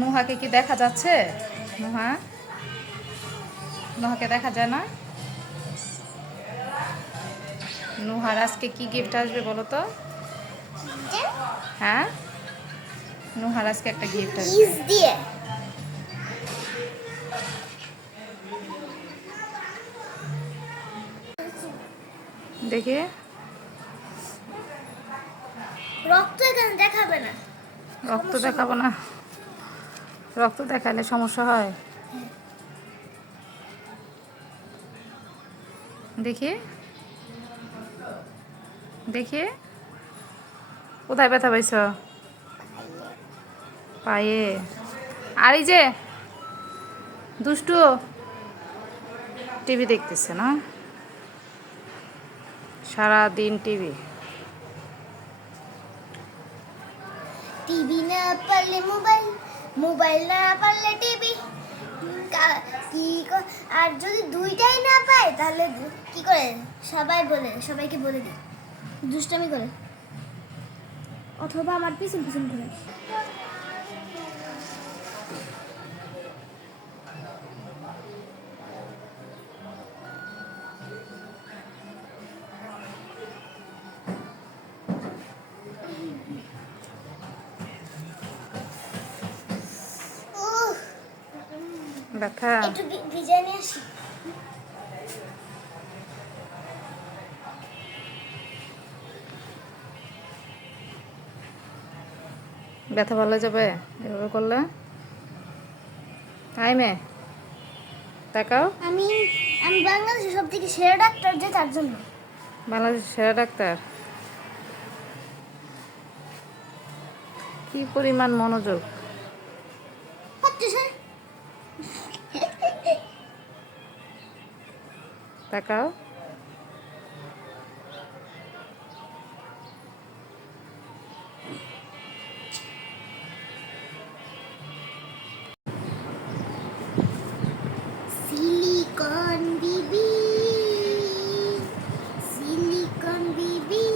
নুহাকে কি দেখা যাচ্ছে? নুহা, নুহাকে দেখা যায় না? নুহার আজকে কি গিফট আসবে বলো তো? হ্যাঁ, নুহার আজকে একটা গিফট আসবে। দিয়ে দেখি, রক্ত এখানে দেখাবে না। রক্ত দেখাবো না? রক্ত দেখালে সমস্যা হয়। দেখি দেখি, কোথায় ব্যথা পাইছ? পায়ে। আর এই যে দুষ্টু টিভি দেখতেছে না, সারাদিন টিভি। টিভি না পারলে মোবাইল, মোবাইল না পারলে টিভি। আর যদি দুইটাই না পায় তাহলে কি করে? সবাইকে বলে দিই দুষ্টামি করে, অথবা আমার পিছন পিছন করে। ব্যথা। একটু ভিজে নিয়ে আসি। ব্যথা ভালো হয়ে যাবে এভাবে করলে? তাই মেয়ে, তাকাও। আমি আমি বাংলাদেশের সব থেকে সেরা ডাক্তার, যে তার জন্য। বাংলাদেশের সেরা ডাক্তার? কি পরিমাণ মনোযোগ! তাকাও। সিলিকন বিবি, সিলিকন বিবি,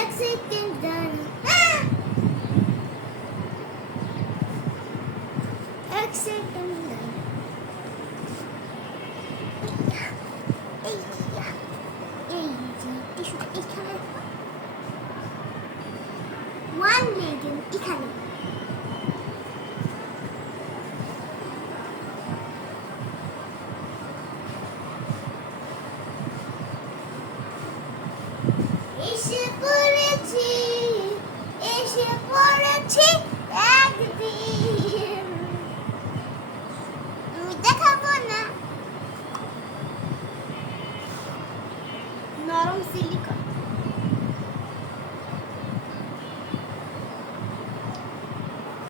এক সেকেন্ড দাঁড়া, এক সেকেন্ড দাঁড়া। এই যে টিস্যুটা এখানে, ওয়ান লেগেন এখানে। এসে পড়েছি, এসে পড়েছি একদিন, আমি দেখাবো না। নরম সিলিকন।